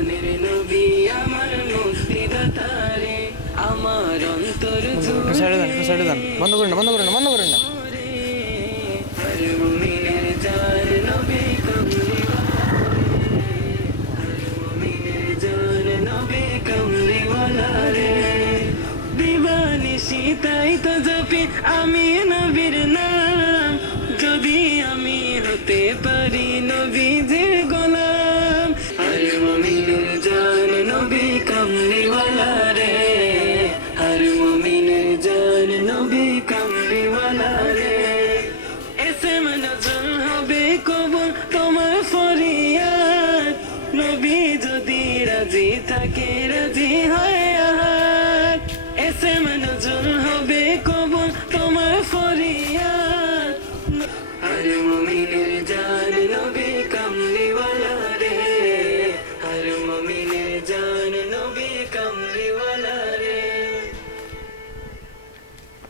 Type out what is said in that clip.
জাহানের নবী আমার মুক্তিদাতা রে আমার অন্তর জুড়ে সাইডে দেন বন্ধ করেন না বন্ধ করেন না বন্ধ করেন না হর মুমিনের জান নবী নবী কমলিওয়ালা রে দিবানিশি তাই তো জপি আমি নবীর নাম যদি আমি হতে পারি নবীজির গোলাম হর মুমিনের জান নবী কমলিওয়ালা রে হর মুমিনের জান নবী কমলিওয়ালা রে এসে নজর হবে কবুল তোমার ফরিয়াদ নবী যদি রাজি থাকে রাজি হয় আহাদ এসে